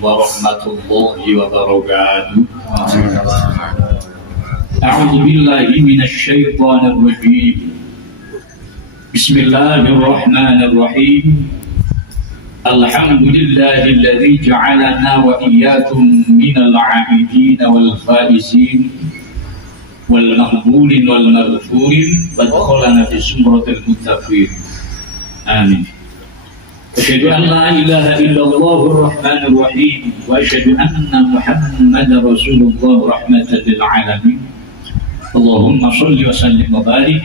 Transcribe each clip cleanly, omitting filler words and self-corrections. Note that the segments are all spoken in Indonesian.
warahmatullahi wabarakatuh. A'udzu billahi minasy syaithanir rajim. Bismillahirrahmanirrahim. Alhamdulillahilladzi ja'alana wa iyyakum minal 'abidin wal faizin wal maqbulin wal maghfurin wa adkhalana fi zumratil muttaqin. Amin. Asyhadu an la ilaha illallah ar-rahmanir rahim wa asyhadu anna Muhammadar Rasulullah rahmatan lil alamin. Allahumma shalli wa sallim wa barik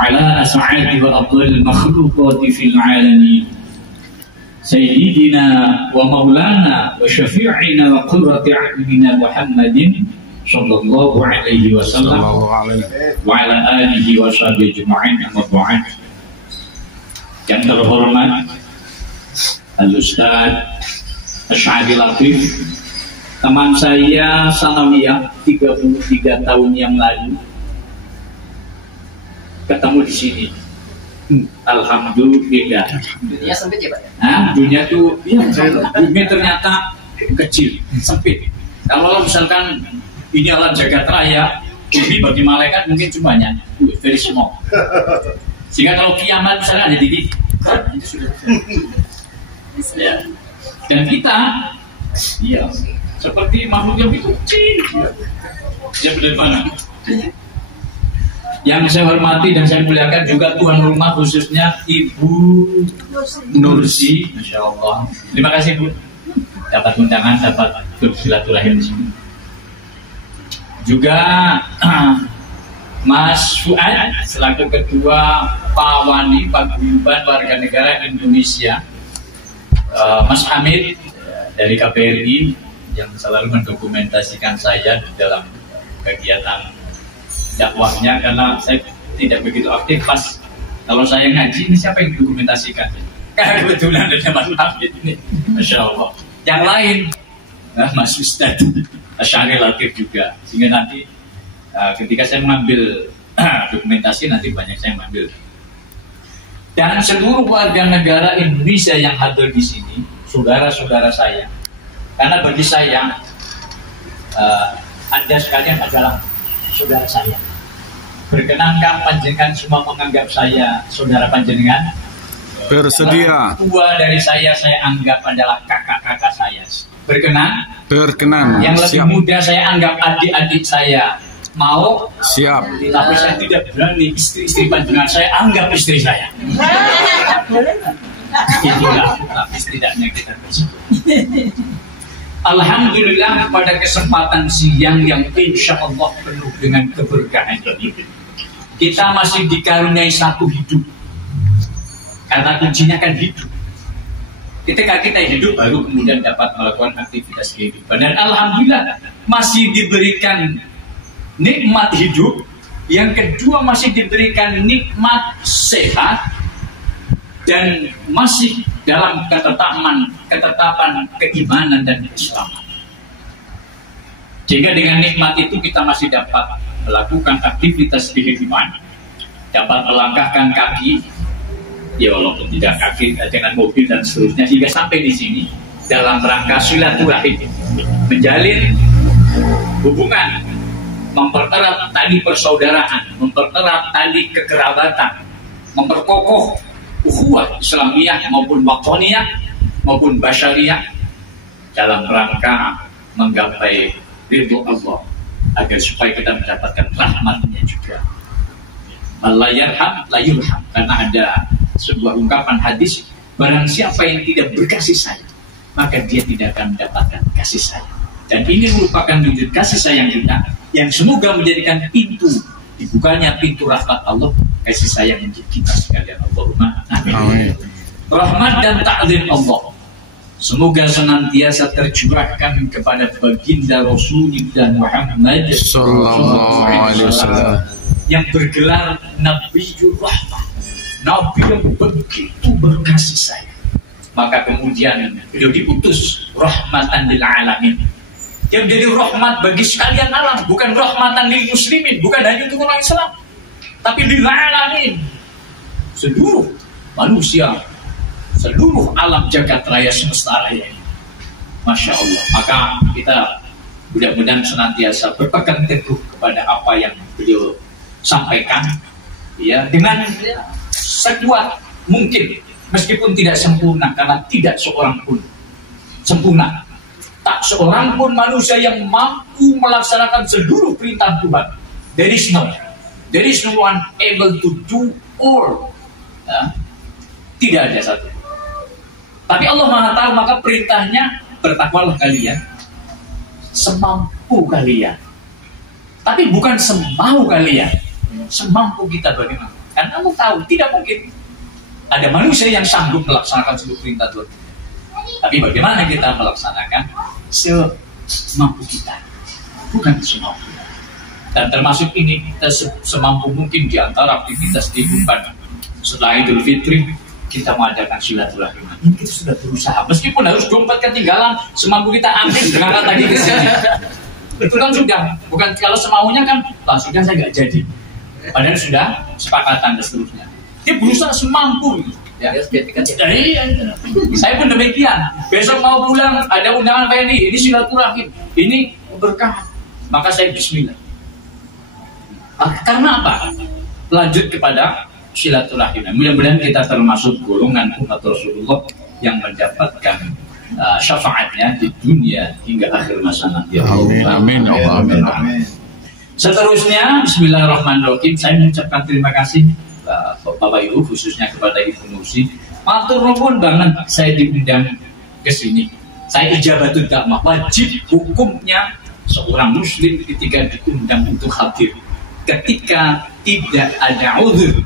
ala as'adi wa afdhalil makhluqati fil alamin. Sayyidina wa maulana wa syafi'ina wa qurrati a'yunina Muhammadin sallallahu alaihi wasallam wa ala alihi wa sahbihi ajma'in. Amma ba'd. Yang terhormat Al-Ustaz Asy'ari Latif, teman saya sanawiyah 33 tahun yang lalu, ketemu di sini. Alhamdulillah. Dunia sempit ya Pak? Dunia tuh ya, dunia ternyata kecil, sempit. Kalau misalkan ini alam jagat raya, ini bagi malaikat mungkin cumanya very small. Sehingga kalau kiamat misalnya ada di itu sudah ya. Dan kita ya seperti makhluk yang itu kecil ya, bagaimana. Yang saya hormati dan saya muliakan juga tuan rumah, khususnya Ibu Nursi, Masya Allah. Terima kasih Bu, dapat undangan, dapat bersilaturahim di sini. Juga Mas Fuad selaku Ketua Pawani Paguyuban Warga Negara Indonesia, Mas Hamid dari KBRI yang selalu mendokumentasikan saya di dalam kegiatan dakwahnya, karena saya tidak begitu aktif. Pas kalau saya ngaji, ini siapa yang dokumentasikan? Kebetulan ada Mas Hamid ini, Masya Allah. Yang lain Mas Ustadz Asy'ari Latif juga, sehingga nanti ketika saya mengambil dokumentasi, nanti banyak saya mengambil. Dan seluruh warga negara Indonesia yang hadir di sini, saudara-saudara saya, karena bagi saya Anda sekalian adalah saudara saya. Berkenankah panjenengan semua menganggap saya saudara panjenengan? Bersedia. Tua dari saya anggap adalah kakak-kakak saya. Berkenan? Berkenan. Yang lebih Siap. muda saya anggap adik-adik saya. Mau? Siap. Tapi saya tidak berani istri-istri panjenengan saya anggap istri saya. Itulah, tapi setidaknya kita bersatu. Alhamdulillah, pada kesempatan siang yang insya Allah penuh dengan keberkahan ini, kita masih dikaruniai satu hidup. Karena kuncinya kan hidup. Ketika kita hidup, baru kemudian dapat melakukan aktivitas kehidupan. Dan alhamdulillah masih diberikan nikmat hidup. Yang kedua, masih diberikan nikmat sehat. Dan masih dalam ketetapan keimanan dan keislaman. Sehingga dengan nikmat itu kita masih dapat melakukan aktivitas kehidupan, dapat melangkahkan kaki, ya walaupun tidak kaki dengan mobil dan seterusnya, sehingga sampai di sini dalam rangka silaturahim, menjalin hubungan, mempererat tali persaudaraan, mempererat tali kekerabatan, memperkokoh ukhuwah Islamiyah maupun watoniyah maupun basyariyah dalam rangka menggapai ridho Allah, agar supaya kita mendapatkan rahmatnya juga. Allah yarham la yurham, karena ada sebuah ungkapan hadis, barang siapa yang tidak berkasih sayang, maka dia tidak akan mendapatkan kasih sayang. Dan ini merupakan wujud kasih sayang kita yang semoga menjadikan pintu dibukanya pintu rahmat Allah, kasih sayang untuk kita sekalian. Allahumma amin. Rahmat dan ta'zim Allah semoga senantiasa tercurahkan kepada baginda Rasulullah Muhammad sallallahu alaihi wasallam yang bergelar Nabiyur Rahmah, Nabi yang begitu berkasih sayang. Maka kemudian beliau diutus rahmatan lil alamin, yang menjadi rahmat bagi sekalian alam, bukan rahmatan lil muslimin, bukan hanya untuk orang Islam, tapi lil alamin, seluruh manusia, seluruh alam jagat raya semesta raya. Masya Allah. Maka kita mudah-mudahan senantiasa berpegang teguh kepada apa yang beliau sampaikan, ya, dengan sekuat mungkin, meskipun tidak sempurna, karena tidak seorang pun sempurna. Tak seorang pun manusia yang mampu melaksanakan seluruh perintah Tuhan. There is no one able to do all. Ya. Tidak ada satu. Tapi Allah Maha tahu, maka perintahnya bertakwalah kalian semampu kalian. Tapi bukan semau kalian, semampu kita bagaimana. Karena kamu tahu, tidak mungkin ada manusia yang sanggup melaksanakan seluruh perintah Tuhan. Tapi bagaimana kita melaksanakan semampu kita, bukan semampu. Dan termasuk ini kita semampu mungkin di antara aktivitas kehidupan. Setelah Idul Fitri kita mengadakan silaturahim. Ini kita sudah berusaha, meskipun harus dompet ketinggalan, semampu kita ambil berangkat lagi ke sini. Itu kan sudah, bukan kalau semaunya kan, sudah saya nggak jadi. Padahal sudah sepakatan dan seterusnya. Dia berusaha semampu. Ya, saya pun demikian. Besok mau pulang ada undangan PNI, ini silaturahim, ini berkah, maka saya bismillah. Karena apa? Lanjut kepada silaturahim. Mudah-mudahan kita termasuk golongan umat Rasulullah yang mendapatkan syafaatnya di dunia hingga akhir masa nanti. Amin. Amin. Seterusnya, bismillahirrahmanirrahim. Saya mengucapkan terima kasih Bapak Ibu, khususnya kepada Ibu Nursi. Matur nuwun banget saya diundang ke sini. Saya ijabatul dakwah, wajib hukumnya seorang muslim ketika diundang untuk hadir. Ketika tidak ada uzur,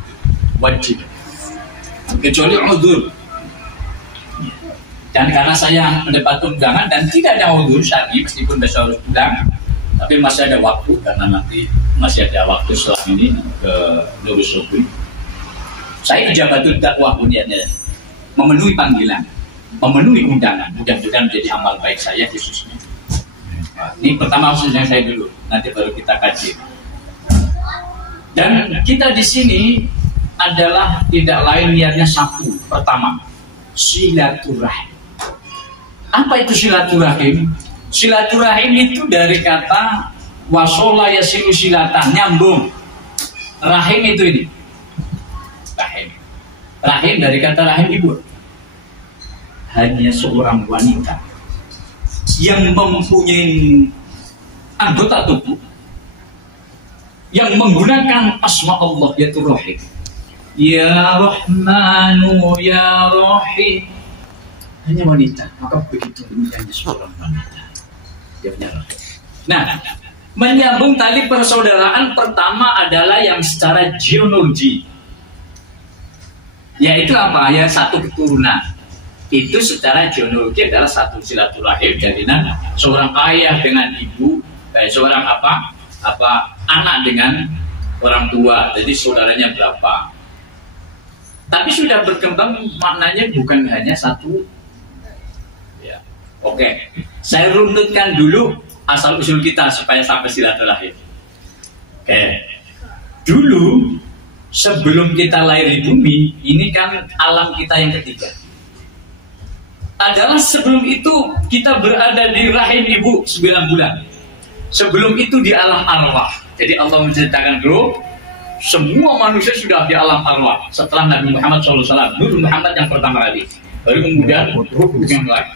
wajib. Kecuali uzur. Dan karena saya mendapat undangan dan tidak ada uzur syar'i, meskipun besok harus pulang, tapi masih ada waktu, karena nanti masih ada waktu setelah ini ke Nurul Sobri. Saya ijabatul dakwah, niatnya memenuhi panggilan, memenuhi undangan. Mudah-mudahan menjadi amal baik saya khususnya. Ini pertama khususnya saya dulu, nanti baru kita kaji. Dan kita di sini adalah tidak lain niatnya satu. Pertama, silaturahim. Apa itu silaturahim? Silaturahim itu dari kata wasola yasilu silatan, nyambung. Rahim itu ini. Rahim dari kata rahim ibu. Hanya seorang wanita yang mempunyai anggota tubuh yang menggunakan asma Allah, yaitu Rahim. Ya Rahmanu Ya Rahim. Hanya wanita. Maka begitu hanya seorang wanita. Dia punya Rahim. Nah, menyambung tali persaudaraan pertama adalah yang secara genealogi, yaitu apa? Ya, satu keturunan. Itu secara genealogi adalah satu silaturahim, jalinan seorang ayah dengan ibu, seorang anak dengan orang tua. Jadi saudaranya berapa? Tapi sudah berkembang maknanya bukan hanya satu. Ya. Oke, saya runtutkan dulu asal usul kita supaya sampai silaturahim. Oke, dulu sebelum kita lahir di bumi, ini kan alam kita yang ketiga. Adalah sebelum itu kita berada di rahim ibu 9 bulan. Sebelum itu di alam arwah. Jadi Allah menceritakan dulu, semua manusia sudah di alam arwah. Setelah Nabi Muhammad SAW, Nur Muhammad yang pertama kali. Baru kemudian ruh yang lain.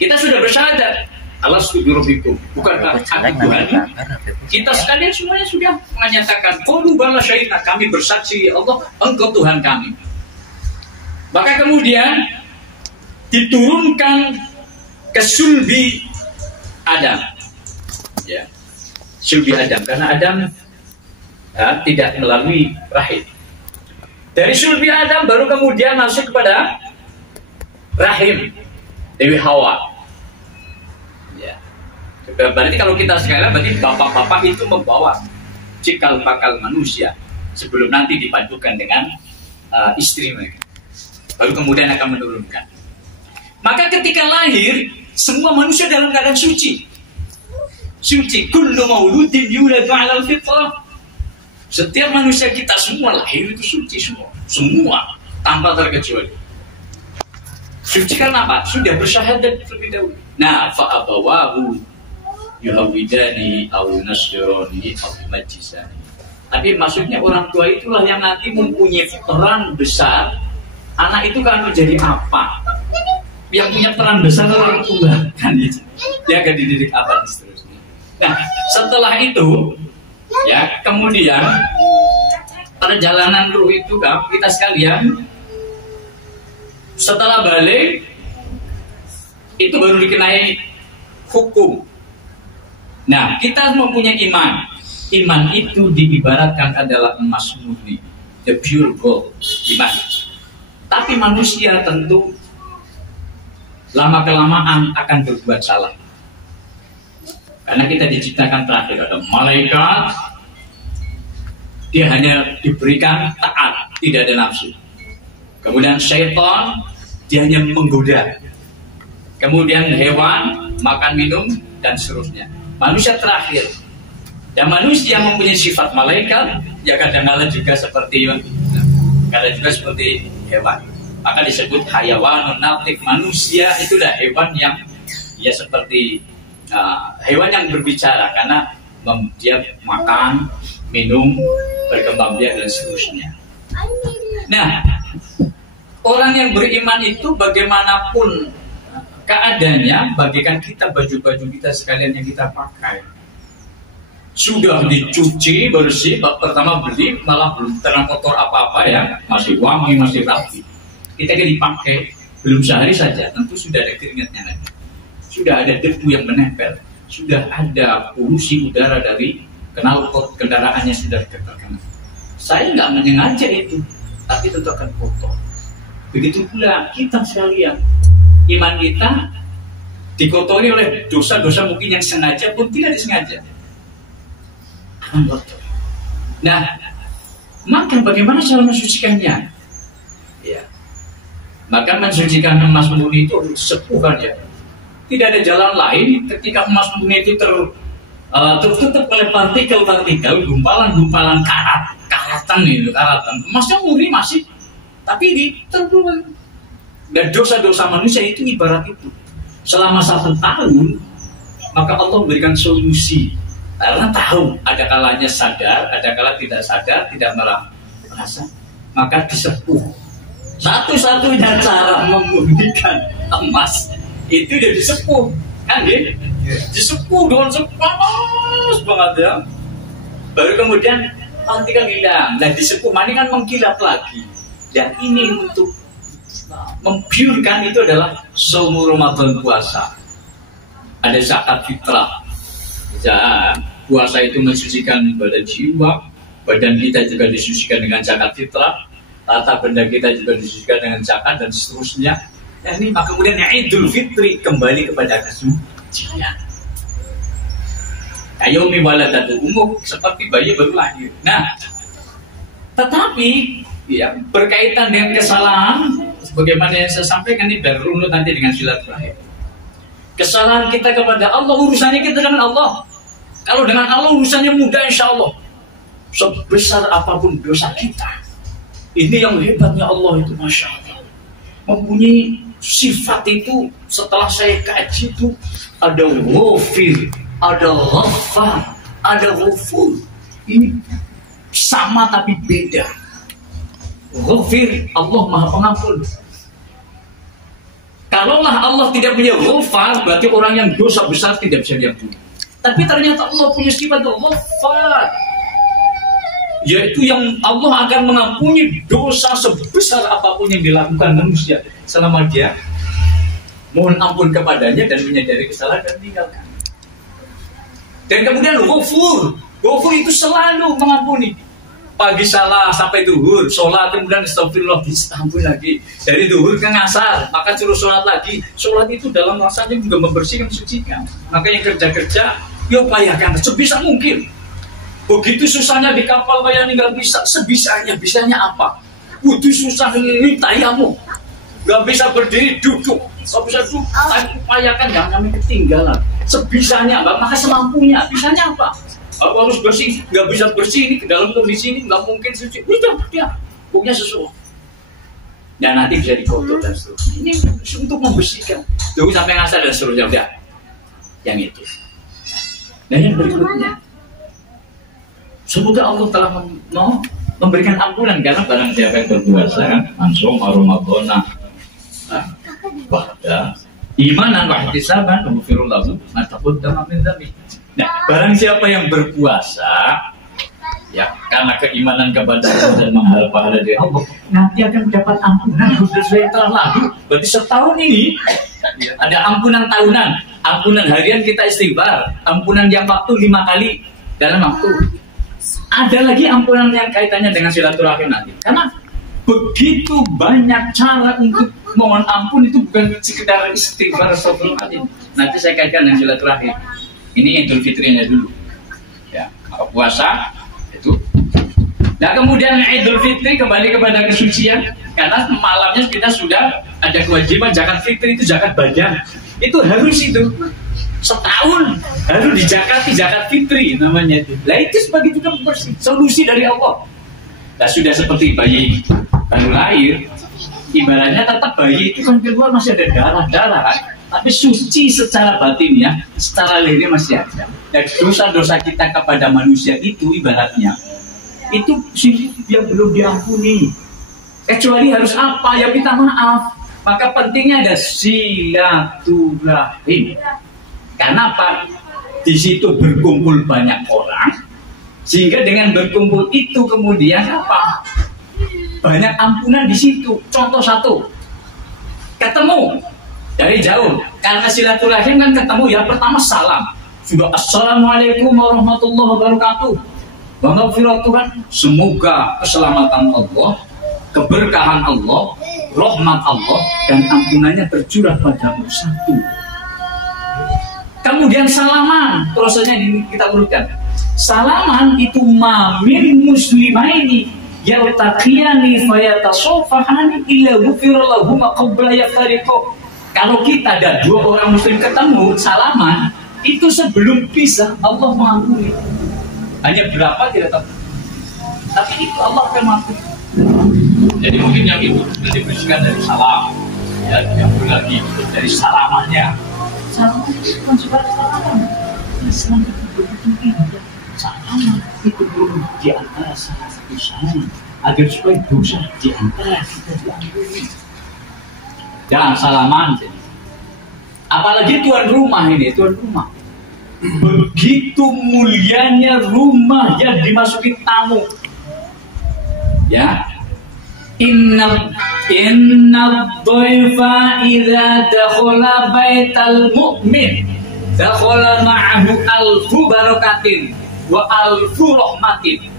Kita sudah bersyahadat, Allah setuju Rabbikum, bukankah aku Tuhan? Kita sekalian semuanya sudah menyatakan, qalu bala syahidna, kami bersaksi Allah, Engkau Tuhan kami. Maka kemudian diturunkan ke sulbi Adam. Ya. Sulbi Adam, karena Adam tidak melalui rahim. Dari sulbi Adam baru kemudian masuk kepada rahim Dewi Hawa. Berarti kalau kita sekalian, berarti bapak-bapak itu membawa cikal bakal manusia sebelum nanti dipadukan dengan istri mereka. Baru kemudian akan menurunkan. Maka ketika lahir, semua manusia dalam keadaan suci. Suci. Kullu mauludin yuladu 'alal fitrah. Setiap manusia kita semua lahir itu suci semua. Semua tanpa terkecuali. Suci karena apa? Sudah bersyahadat terlebih dahulu. Nah, fa'abawahu yuhawidani au nasyrani au majisani. Tapi maksudnya orang tua itulah yang nanti mempunyai peran besar. Anak itu kan menjadi apa? Yang punya peran besar orang tua kan itu. Dia akan dididik apa dan seterusnya. Nah, setelah itu ya, kemudian perjalanan ruh itu kita sekalian setelah balik itu baru dikenai hukum. Nah, kita mempunyai iman. Iman itu diibaratkan adalah emas murni, the pure gold, iman. Tapi manusia tentu lama-kelamaan akan berbuat salah. Karena kita diciptakan terakhir ada malaikat, dia hanya diberikan taat, tidak ada nafsu. Kemudian syaitan, dia hanya menggoda. Kemudian hewan, makan minum, dan seterusnya. Manusia terakhir. Dan manusia mempunyai sifat malaikat, ya kadang-kadang juga seperti hewan. Maka disebut hayawanun natik. Manusia itulah hewan yang ya seperti hewan yang berbicara, karena dia makan, minum, berkembang biak dan seterusnya. Nah, orang yang beriman itu bagaimanapun keadaannya, bagikan kita baju-baju kita sekalian yang kita pakai. Sudah dicuci bersih, pertama beli malah belum terang kotor apa-apa ya, masih wangi, masih rapi. Kita kan dipakai belum sehari saja, tentu sudah ada keringatnya lagi. Sudah ada debu yang menempel, sudah ada polusi udara dari knalpot kendaraannya sudah terkena. Saya nggak menyengaja itu, tapi tentu akan kotor. Begitu pula kita sekalian, iman kita dikotori oleh dosa-dosa mungkin yang sengaja pun tidak disengaja. Akan kotor. Nah, maka bagaimana cara mensucikannya? Ya, maka mensucikan emas murni itu sepuh ya. Tidak ada jalan lain ketika emas murni itu tertutup oleh partikel-partikel, gumpalan-gumpalan karatan. Emasnya murni masih, tapi tertutup. Dan dosa-dosa manusia itu ibarat itu. Selama 1 tahun, maka Allah memberikan solusi. Karena tahu ada kalanya sadar, ada kala tidak sadar, tidak merasa, maka disepuh. Satu-satunya cara memurnikan emas itu dia disepuh, kan ya? Disepuh dengan sepanas banget ya. Baru kemudian partikel hilang. Nah, disepuh ini kan mengkilap lagi. Dan ini untuk mempiurkan itu adalah saum Ramadan, puasa. Ada zakat fitrah. Puasa itu mensucikan badan jiwa, badan kita juga disucikan dengan zakat fitrah, tata benda kita juga disucikan dengan zakat dan seterusnya. Dan ini maka kemudian Idul Fitri kembali kepada kesucian. Kayomi waladatu umum, seperti bayi baru lahir. Nah, tetapi ya berkaitan dengan kesalahan, sebagaimana yang saya sampaikan ini berunut nanti dengan silaturahim. Kesalahan kita kepada Allah, urusannya kita dengan Allah. Kalau dengan Allah urusannya mudah, insya Allah. Sebesar apapun dosa kita, ini yang hebatnya Allah itu, masya Allah. Mempunyai sifat itu. Setelah saya kaji itu ada ghafir, ada ghaffar, ada ghafur. Ini sama tapi beda. Ghafir, Allah Maha Pengampun. Kalaulah Allah tidak punya ghafar, berarti orang yang dosa besar tidak bisa diampuni. Tapi ternyata Allah punya sifat ghafar, yaitu yang Allah akan mengampuni dosa sebesar apapun yang dilakukan manusia selama dia mohon ampun kepadanya dan menyadari kesalahan dan meninggalkan. Dan kemudian ghafur itu selalu mengampuni. Pagi salah sampai duhur, sholat, kemudian astagfirullah, diampuni lagi. Dari duhur ke ngasar, maka suruh sholat lagi. Sholat itu dalam rasanya juga membersihkan, mensucikan. Maka yang kerja-kerja, ya upayakan sebisa mungkin. Begitu susahnya di kapal kayak ini nggak bisa, sebisanya. Bisanya apa? Kudu susah ini tayamu. Nggak bisa berdiri, duduk. Nggak bisa duduk, upayakan jangan sampai ketinggalan. Sebisanya, maka semampunya. Bisanya apa? Aku harus bersih, nggak bisa bersih ini ke dalam kondisi ini nggak mungkin suci. Udah, pokoknya sesuai. dan nanti bisa dikotor dan seterusnya. Ini untuk membersihkan. Tunggu sampai ngasar dan seterusnya udah. Yang itu. Dan yang berikutnya, semoga Allah telah memberikan ampunan karena barang siapa yang berpuasa kan, langsung Ramadan, bahda imanan wa ihtisaban ghufira lahu ma taqaddama min dzambi. Nah, barang siapa yang berpuasa ya karena keimanan kepada Allah dan mengharap pahala dari Allah, nanti akan mendapat ampunan dosa yang telah lalu. Berarti setahun ini ada ampunan tahunan, ampunan harian kita istighfar, ampunan yang waktu 5 kali dalam waktu. Ada lagi ampunan yang kaitannya dengan silaturahim nanti. Karena begitu banyak cara untuk mohon ampun, itu bukan sekedar istighfar astagfirullahaladzim. Nanti saya kaitkan dengan silaturahim. Ini Idul Fitrinya dulu. Ya, puasa itu. Nah, kemudian Idul Fitri kembali kepada kesucian karena malamnya kita sudah ada kewajiban zakat fitri, itu zakat badan. Itu harus itu. Setahun harus dijakati zakat fitri namanya itu. Lah itu sebagai juga solusi dari Allah. Nah, sudah seperti bayi baru lahir, ibaratnya tetap bayi itu kan keluar masih ada darah-darah kan? Tapi suci secara batinnya, secara lahirnya masih ada. Dan dosa-dosa kita kepada manusia itu ibaratnya itu yang belum diampuni. Kecuali harus apa? Ya minta maaf. Maka pentingnya ada silaturahim. Karena apa? Di situ berkumpul banyak orang, sehingga dengan berkumpul itu kemudian apa? Banyak ampunan di situ. Contoh satu, ketemu dari jauh. Karena silaturahim kan ketemu ya, pertama salam. Sudah assalamualaikum warahmatullahi wabarakatuh. Tuhan, semoga keselamatan Allah, keberkahan Allah, rahmat Allah, dan ampunannya tercurah padamu. Satu. Kemudian salaman, prosesnya ini kita urutkan. Salaman itu mamin muslimaini yaltaqiyani fayatasofahani illa ghufira lahu ma qabla yaftariqu. Kalau kita ada 2 orang muslim ketemu salaman, itu sebelum pisah Allah mengampuni. Hanya berapa tidak tahu, tapi itu Allah akan mengampuni. Jadi mungkin yang itu sudah dibersihkan dari salam, ya, yang lagi dari salamannya. Salaman itu bukan sebatas salaman. Islam itu begitu indah. Salaman itu belum di antara salah satu salam agar supaya dosa di antara kita diampuni. Jangan salaman. Apalagi tuan rumah ini, tuan rumah. Begitu mulianya rumah yang dimasuki tamu. Ya. Inna dhaifa idza dakhala baital mu'min dakhala ma'ahu alfu barakatin wa alfu rahmatin.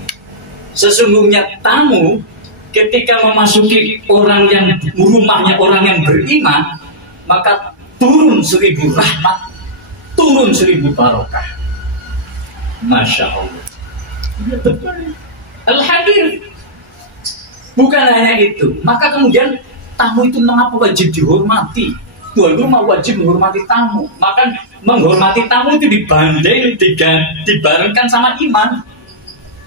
Sesungguhnya tamu ketika memasuki rumahnya orang yang beriman, maka turun 1000 rahmat, turun 1000 barokah. Masya Allah. Al-Hadir. Bukan hanya itu, maka kemudian tamu itu mengapa wajib dihormati? Tuan rumah wajib menghormati tamu. Maka menghormati tamu itu dibanding, dibarengkan sama iman.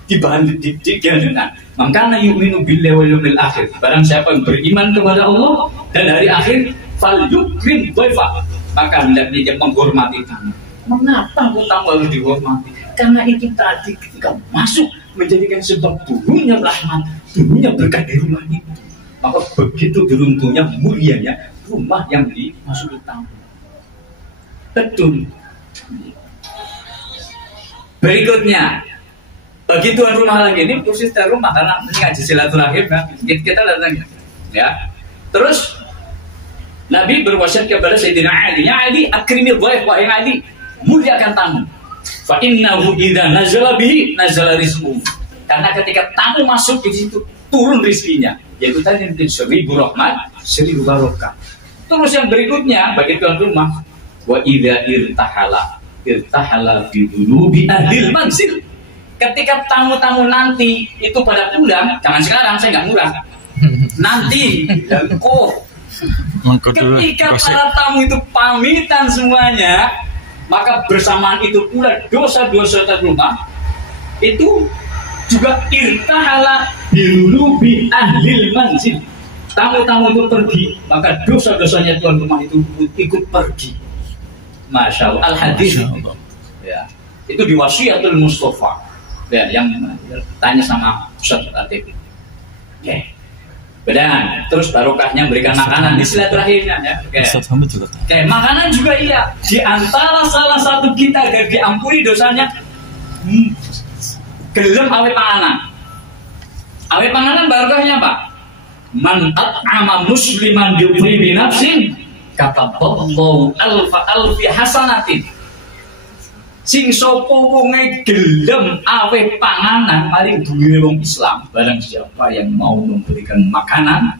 Digandengkan. Maka yu'minu billahi wal yawmil akhir. Barang siapa yang beriman kepada Allah dan hari akhir, falyukrim dhaifa. Maka hendaknya dia menghormati tamu. Mengapa tamu harus dihormati? Karena itu tadi ketika masuk menjadikan sebab turunnya rahmat, turunnya berkah di rumah itu. Maka begitu beruntungnya, mulianya rumah yang dimasuki tamu. Betul. Berikutnya, bagi tuan rumah lagi ini khusus tuan rumah karena ini ngaji silaturahim kan, kita datang ya. Terus Nabi berwasiat kepada Sayyidina Ali, ya Ali, akrimil dhaif, wahai Ali, muliakan tamu. Fa innahu idza nazala bihi nazala rizquhu. Karena ketika tamu masuk di situ turun rizkinya, yaitu tadi 1000 rahmat, 1000 barokah. Terus yang berikutnya bagi tuan rumah, wa idza irtahala fi dunubi ahlil manzil. Ketika tamu-tamu nanti itu pada pulang, jangan sekarang, saya nggak murah. Nanti ketika para tamu itu pamitan semuanya, maka bersamaan itu pula dosa-dosa terumah itu juga irtahala bilubi ahlil manzil. tamu-tamu itu pergi, maka dosa-dosanya tuan rumah itu ikut pergi. Masya Allah. Al-Hadis ya, itu di Wasiatul Mustafa ya, yang tanya sama Ustaz Latif. Oke. Bedan, terus barokahnya berikan makanan di silaturahimnya ya. Oke, makanan juga iya. Di antara salah satu kita agar diampuni dosanya, gelem awet panganan. Awet panganan barokahnya apa? Man at'ama musliman yubri bi nafsin kataballahu alfi hasanatin. Sing sapa wonge gelem aweh panganan paling duwe wong Islam, barang siapa yang mau memberikan makanan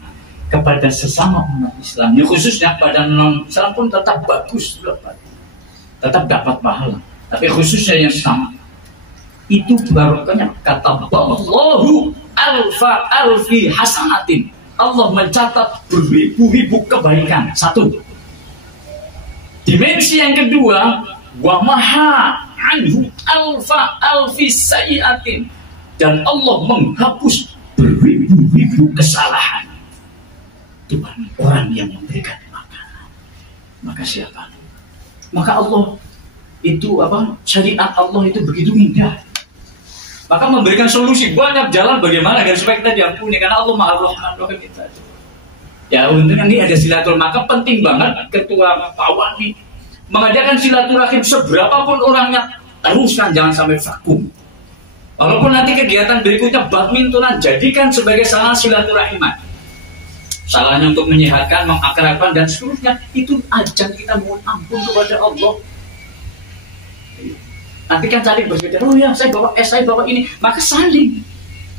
kepada sesama umat Islam, ya khususnya pada non Islam pun tetap bagus, tetap dapat pahala. Tapi khususnya yang sama itu barokahnya kata Allahu alfi hasanatin. Allah mencatat beribu-ribu kebaikan. Satu. Dimensi yang kedua, wa maha anhu alfi sayiatin, dan Allah menghapus beribu-ribu kesalahan. Tuhan orang yang memberikan makanan. Maka siapa? Maka Allah itu syariat Allah itu begitu indah. Maka memberikan solusi banyak jalan bagaimana agar supaya kita diampuni, karena Allah Maha Rahman Rahim kita. Ya untuk ini ada silaturahim, maka penting banget ketua Pak Wali mengadakan silaturahim seberapapun orangnya, teruskan, jangan sampai vakum. Walaupun nanti kegiatan berikutnya badmintonan, jadikan sebagai salah silaturahiman. Salahnya untuk menyehatkan, mengakrabkan dan seterusnya, itu ajang kita mohon ampun kepada Allah. Nanti kan saling berbeda, oh ya saya bawa ini, maka saling.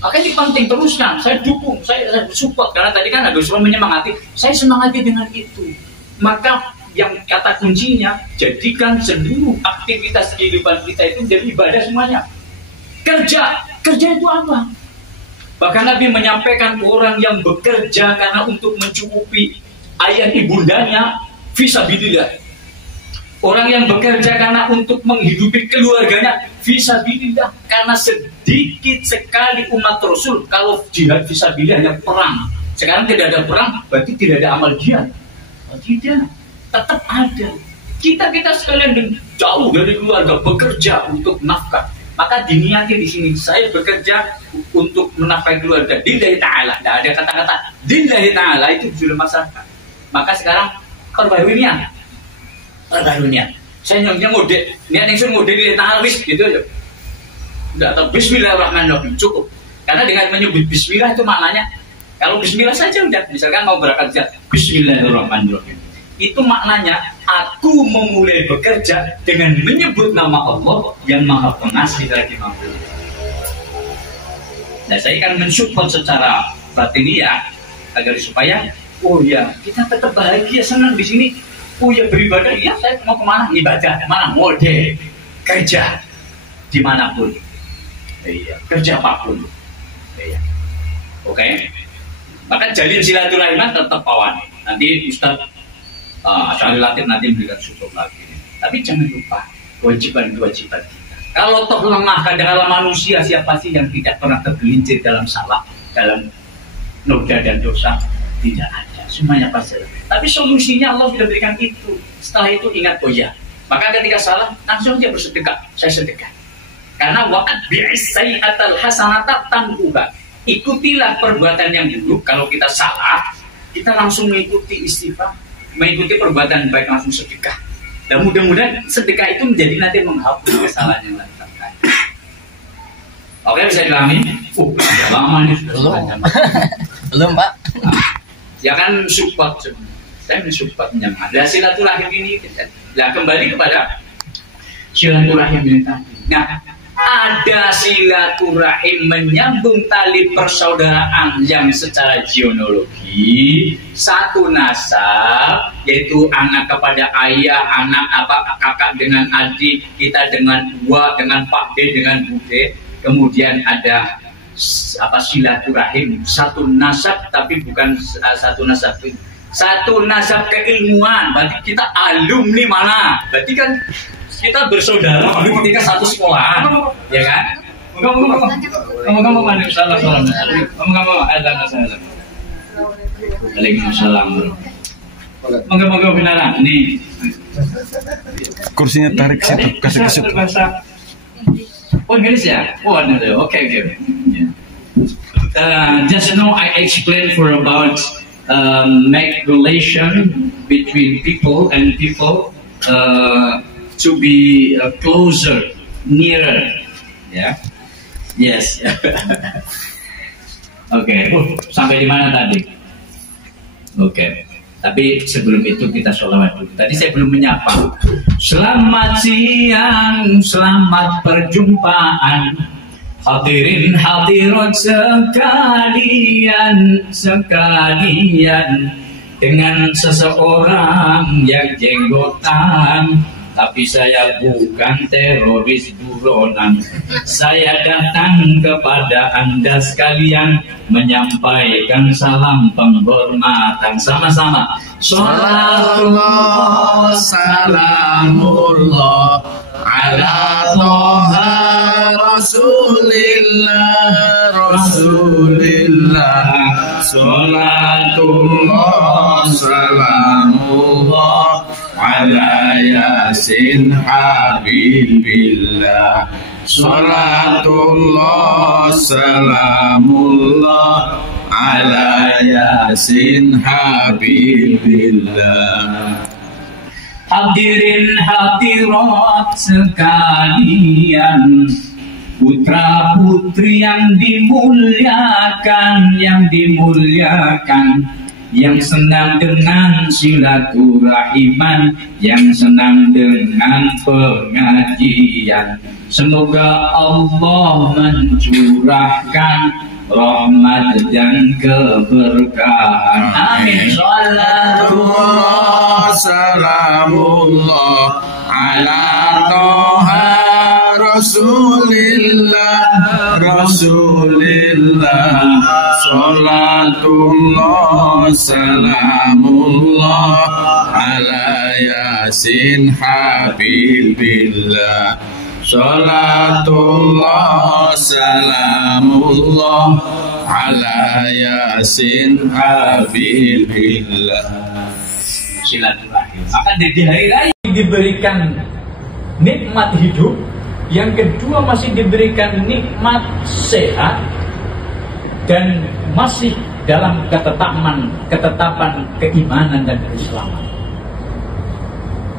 Maka ini penting, teruskan, saya dukung, saya support, karena tadi kan ada usul menyemangati, saya semangati dengan itu. Maka yang kata kuncinya, jadikan seluruh aktivitas kehidupan kita itu menjadi ibadah semuanya. Kerja itu apa? Bahkan Nabi menyampaikan orang yang bekerja karena untuk mencukupi ayah ibundanya, fisabilillah. Orang yang bekerja karena untuk menghidupi keluarganya, fisabilillah. Karena sedikit sekali umat Rasul kalau jihad fisabilillah hanya perang. Sekarang tidak ada perang, berarti tidak ada amal jihad. Tidak, tetap ada. Kita sekalian jauh dari keluarga bekerja untuk nafkah. Maka diniati di sini, saya bekerja untuk menafkahi keluarga. Lillahi ta'ala, tidak ada kata-kata lillahi ta'ala, itu judul masyarakat. Maka sekarang perbarunya. Saya nyongnya mode, niat yang mode lillahi ta'ala wis gitu aja. Tidak tahu bismillahirrahmanirrahim cukup. Karena dengan menyebut bismillah itu maknanya, kalau bismillah saja udah, misalkan mau berangkat bismillahirrahmanirrahim. Itu maknanya aku memulai bekerja dengan menyebut nama Allah yang Maha Pengasih lagi Maha. Nah, saya akan mensupport secara batiniah agar supaya kita tetap bahagia, senang di sini. Beribadah, iya saya mau kemana? Ibadah, kemana? Mode, kerja, dimanapun. Iya, kerja apapun. Iya. Oke. Maka jalin silaturahim tetap kawan. Nanti Ustaz Syahri Latif nanti memberikan support lagi. Tapi jangan lupa kewajiban-kewajiban kita. Kalau toh lemah, kadang-kadang manusia siapa sih yang tidak pernah tergelincir dalam salah, dalam noda dan dosa? Tidak ada. Semuanya pasti. Tapi solusinya Allah sudah berikan itu. Setelah itu ingat maka ketika salah langsung dia bersedekah. Saya sedekah. Karena wa'ad bi'issayi'atal hasanata tanbuha. Ikutilah perbuatan yang buruk. Kalau kita salah, kita langsung mengikuti istighfar, mengikuti perbuatan baik, langsung sedekah. Dan mudah-mudahan sedekah itu menjadi nanti menghapus kesalahan yang lain. Oke, bisa dipahami? Lama nih. Belum Pak. Ya kan support, saya mensupport menyemangat. Dan silaturahim ini, kembali kepada silaturahim ini tadi. Nah, ada silaturahim menyambung tali persaudaraan yang secara genealogi satu nasab, yaitu anak kepada ayah, anak kakak dengan adik, kita dengan uwa, dengan Pak D, dengan Bude. Kemudian ada silaturahim satu nasab, tapi bukan satu nasab keilmuan. Berarti kita alumni mana? Berarti kan kita bersaudara ketika satu sekolah, ya kan? Kamu mana? Salah. Kamu azan. Waalaikumsalam. Moga-moga beneran nih. Kursinya tarik ke situ, kasih ke situ. Oh, Inggris ya? Oh, oke. Just now I explained for about make relation between people and people to be closer, nearer. Ya, yes. Oke. Sampai di mana tadi? Oke. Tapi sebelum itu kita sholawat dulu. Tadi saya belum menyapa. Selamat siang, selamat perjumpaan. Hadirin hadirat sekalian dengan seseorang yang jenggotan. Tapi saya bukan teroris buronan. Saya datang kepada Anda sekalian menyampaikan salam penghormatan. Sama-sama. Salatullah, salamullah ala Toha Rasulillah, Salatullah, salamullah ala Yasin Habibillah. Salatullah, salamullah ala Yasin Habibillah. Hadirin hadirat sekalian, putra putri yang dimuliakan, yang senang dengan silaturahiman, yang senang dengan pengajian. Semoga Allah mencurahkan rahmat dan keberkahan. Amin. Salatullah, salamullah ala Toha Rasulillah, Salatullah, salamullah ala Yasin Habibillah. Salatullah, salamullah ala Yasin Habibillah. Silaturahim. Akan di hari raya diberikan nikmat hidup, yang kedua masih diberikan nikmat sehat, dan masih dalam ketetapan keimanan dan keislaman.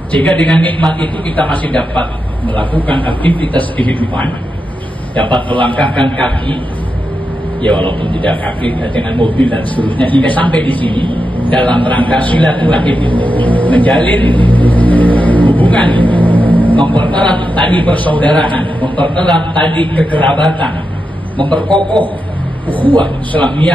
Sehingga dengan nikmat itu kita masih dapat melakukan aktivitas kehidupan, dapat melangkahkan kaki, ya walaupun tidak kaki dengan mobil dan seterusnya, hingga sampai di sini dalam rangka silaturahim, menjalin hubungan, mempererat tadi persaudaraan, mempererat tadi kekerabatan, memperkokoh ukhuwah Islamiyah